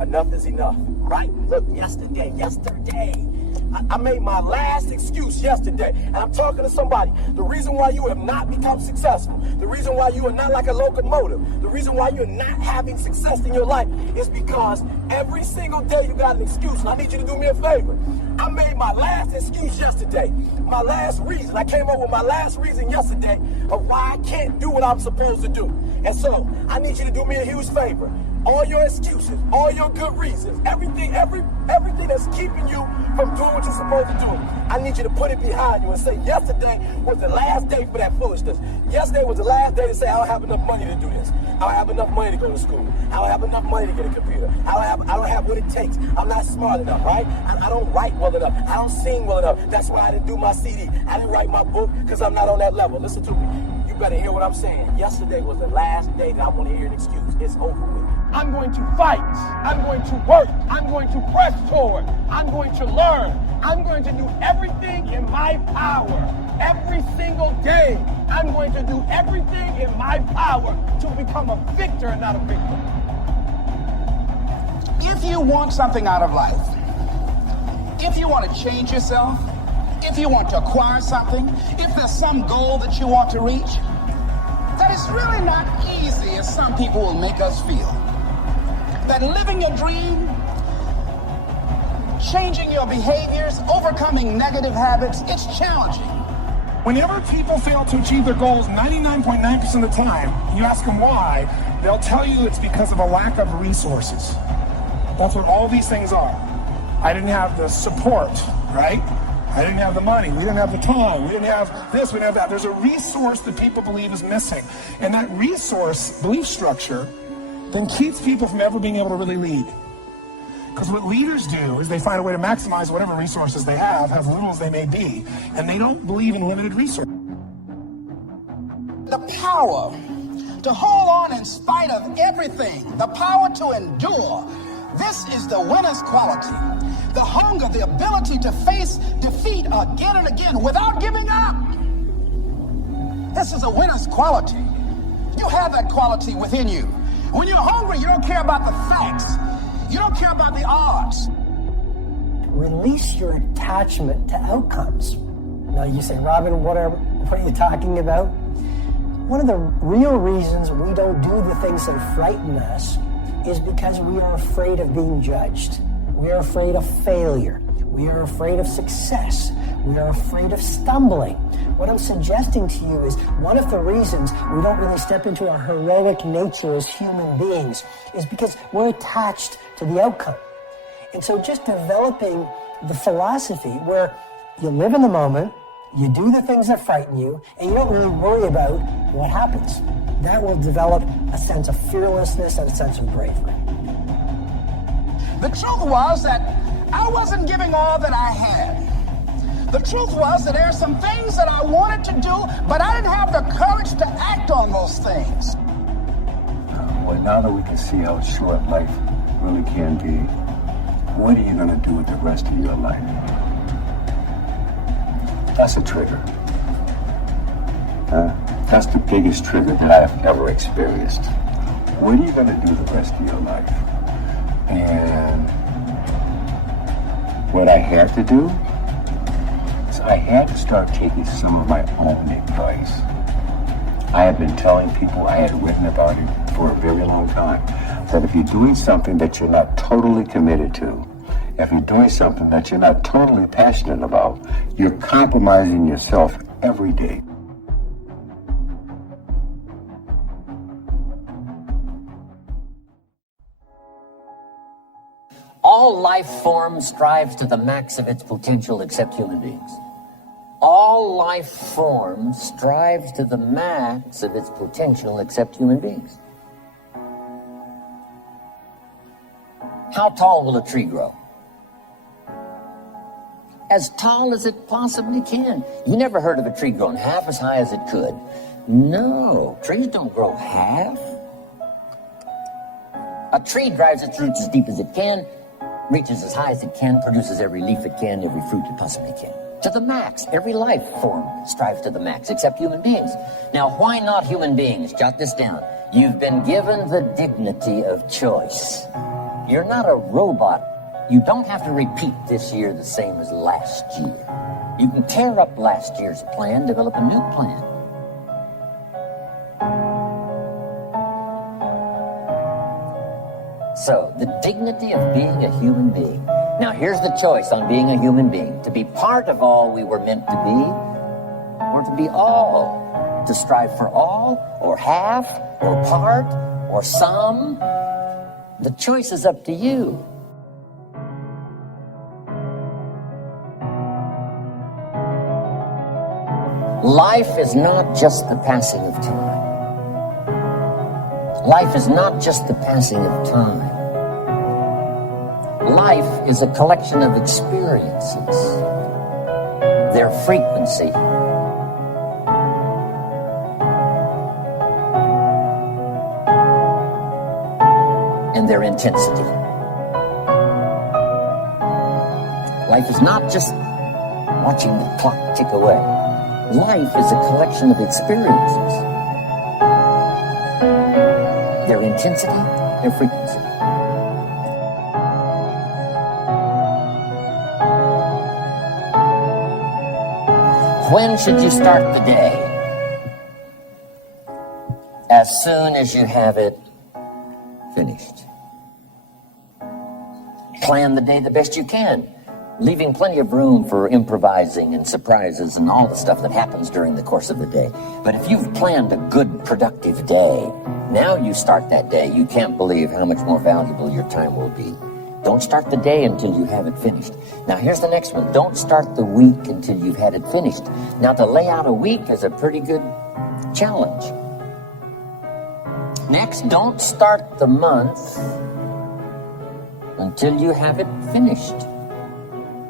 enough is enough, right? Look, yesterday, I made my last excuse yesterday, and I'm talking to somebody. The reason why you have not become successful, the reason why you are not like a locomotive, the reason why you're not having success in your life is because every single day you got an excuse. And I need you to do me a favor. I made my last excuse yesterday, my last reason. I came up with my last reason yesterday of why I can't do what I'm supposed to do. And so I need you to do me a huge favor. All your excuses, all your good reasons, everything that's keeping you from doing what you're supposed to do, I need you to put it behind you and say, yesterday was the last day for that foolishness. Yesterday was the last day to say, I don't have enough money to do this. I don't have enough money to go to school. I don't have enough money to get a computer. I don't have what it takes. I'm not smart enough, right? I don't write well enough. I don't sing well enough. That's why I didn't do my CD. I didn't write my book because I'm not on that level. Listen to me. You better hear what I'm saying. Yesterday was the last day that I want to hear an excuse. It's over with. I'm going to fight. I'm going to work. I'm going to press forward. I'm going to learn. I'm going to do everything in my power. Every single day, I'm going to do everything in my power to become a victor and not a victim. If you want something out of life, if you want to change yourself, if you want to acquire something, if there's some goal that you want to reach, that is really not easy as some people will make us feel. That living your dream, changing your behaviors, overcoming negative habits, it's challenging. Whenever people fail to achieve their goals 99.9% of the time, you ask them why, they'll tell you it's because of a lack of resources. That's what all these things are. I didn't have the support, right? I didn't have the money. We didn't have the time. We didn't have this. We didn't have that. There's a resource that people believe is missing. And that resource belief structure then keeps people from ever being able to really lead. Because what leaders do is they find a way to maximize whatever resources they have, as little as they may be, and they don't believe in limited resources. The power to hold on in spite of everything, the power to endure, this is the winner's quality. The hunger, the ability to face defeat again and again without giving up. This is a winner's quality. You have that quality within you. When you're hungry, you don't care about the facts. You don't care about the odds. Release your attachment to outcomes. Now you say, Robin, what are you talking about? One of the real reasons we don't do the things that frighten us is because we are afraid of being judged. We are afraid of failure. We are afraid of success. We are afraid of stumbling. What I'm suggesting to you is one of the reasons we don't really step into our heroic nature as human beings is because we're attached to the outcome. And so just developing the philosophy where you live in the moment, you do the things that frighten you, and you don't really worry about what happens. That will develop a sense of fearlessness and a sense of bravery. The truth was that I wasn't giving all that I had. The truth was that there are some things that I wanted to do, but I didn't have the courage to act on those things. Well, now that we can see how short life really can be, what are you going to do with the rest of your life? That's a trigger. That's the biggest trigger that I've ever experienced. What are you going to do the rest of your life? And what I had to do is I had to start taking some of my own advice. I had been telling people, I had written about it for a very long time, that if you're doing something that you're not totally committed to, if you're doing something that you're not totally passionate about, you're compromising yourself every day. All life forms strives to the max of its potential except human beings. All life forms strives to the max of its potential except human beings. How tall will a tree grow? As tall as it possibly can. You never heard of a tree growing half as high as it could. No, trees don't grow half. A tree drives its roots as deep as it can, reaches as high as it can, produces every leaf it can, every fruit it possibly can. To the max. Every life form strives to the max, except human beings. Now, why not human beings? Jot this down. You've been given the dignity of choice. You're not a robot. You don't have to repeat this year the same as last year. You can tear up last year's plan, develop a new plan. So, the dignity of being a human being. Now, here's the choice on being a human being. To be part of all we were meant to be, or to be all. To strive for all, or half, or part, or some. The choice is up to you. Life is not just the passing of time. Life is not just the passing of time. Life is a collection of experiences, their frequency, and their intensity. Life is not just watching the clock tick away. Life is a collection of experiences, their intensity, their frequency. When should you start the day? As soon as you have it finished. Plan the day the best you can, leaving plenty of room for improvising and surprises and all the stuff that happens during the course of the day. But if you've planned a good, productive day, now you start that day, you can't believe how much more valuable your time will be. Don't start the day until you have it finished. Now here's the next one. Don't start the week until you've had it finished. Now to lay out a week is a pretty good challenge. Next, don't start the month until you have it finished.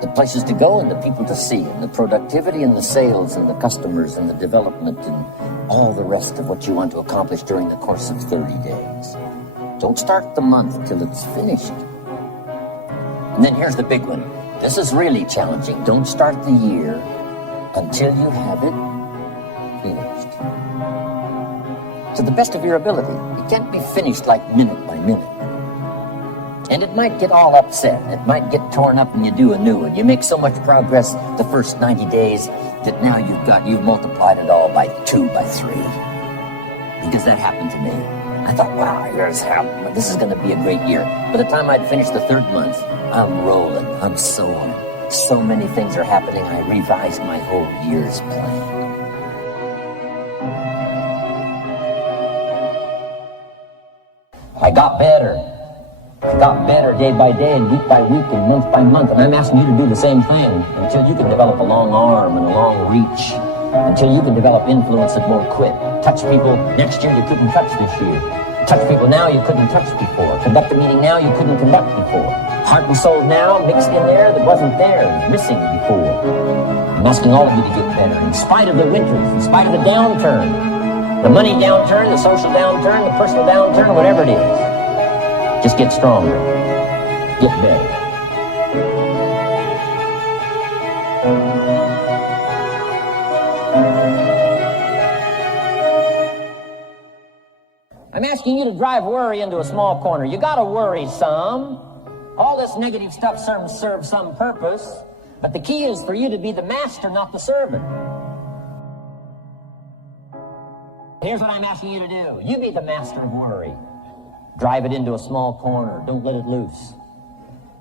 The places to go and the people to see and the productivity and the sales and the customers and the development and all the rest of what you want to accomplish during the course of 30 days. Don't start the month till it's finished. And then here's the big one. This is really challenging. Don't start the year until you have it finished. To the best of your ability. It can't be finished like minute by minute. And it might get all upset. It might get torn up and you do a new one. You make so much progress the first 90 days that now you've multiplied it all by 2, by 3. Because that happened to me. I thought, wow, this is going to be a great year. By the time I'd finished the 3rd month, I'm rolling, I'm soaring. So many things are happening, I revised my whole year's plan. I got better. I got better day by day and week by week and month by month. And I'm asking you to do the same thing until you can develop a long arm and a long reach. Until you can develop influence that won't quit. Touch people next year you couldn't touch this year. Touch people now you couldn't touch before. Conduct a meeting now you couldn't conduct before. Heart and soul now mixed in there that wasn't there, was missing before. I'm asking all of you to get better in spite of the winters, in spite of the downturn. The money downturn, the social downturn, the personal downturn, whatever it is. Just get stronger. Get better. I'm asking you to drive worry into a small corner. You gotta worry some. All this negative stuff serves some purpose, but the key is for you to be the master, not the servant. Here's what I'm asking you to do. You be the master of worry. Drive it into a small corner. Don't let it loose.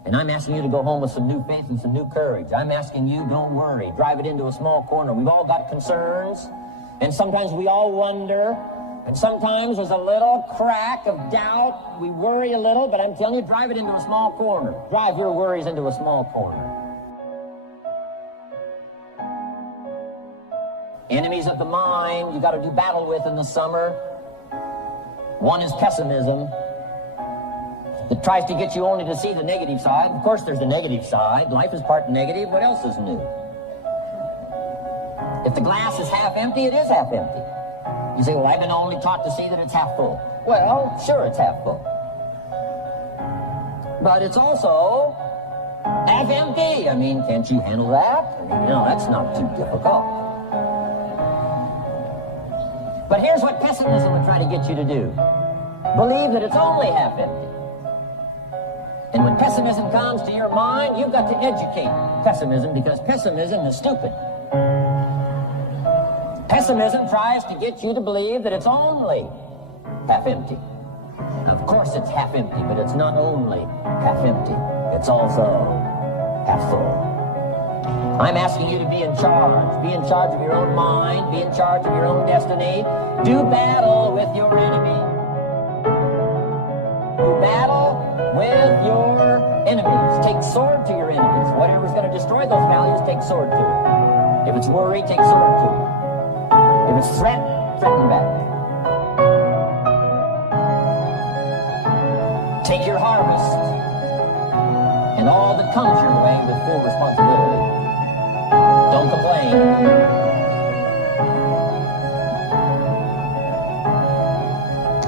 And I'm asking you to go home with some new faith and some new courage. I'm asking you, don't worry. Drive it into a small corner. We've all got concerns, and sometimes we all wonder, and sometimes there's a little crack of doubt. We worry a little, but I'm telling you, drive it into a small corner. Drive your worries into a small corner. Enemies of the mind you got to do battle with in the summer. One is pessimism. It tries to get you only to see the negative side. Of course, there's the negative side. Life is part negative. What else is new? If the glass is half empty, it is half empty. You say, well, I've been only taught to see that it's half full. Well, sure, it's half full. But it's also half empty. I mean, can't you handle that? I mean, that's not too difficult. But here's what pessimism would try to get you to do. Believe that it's only half empty. And when pessimism comes to your mind, you've got to educate pessimism, because pessimism is stupid. Pessimism tries to get you to believe that it's only half empty. Now, of course it's half empty, but it's not only half empty. It's also half full. I'm asking you to be in charge. Be in charge of your own mind. Be in charge of your own destiny. Do battle with your enemy. Do battle with your enemies. Take sword to your enemies. Whatever's going to destroy those values, take sword to it. If it's worry, take sword to it. If it's threat, threaten back. Take your harvest and all that comes your way with full responsibility. Don't complain.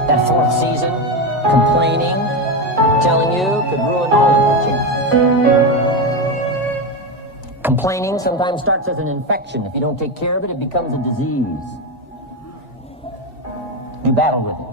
That fourth season, complaining, I'm telling you, could ruin all of your chances. Complaining sometimes starts as an infection. If you don't take care of it, it becomes a disease. You battle with it.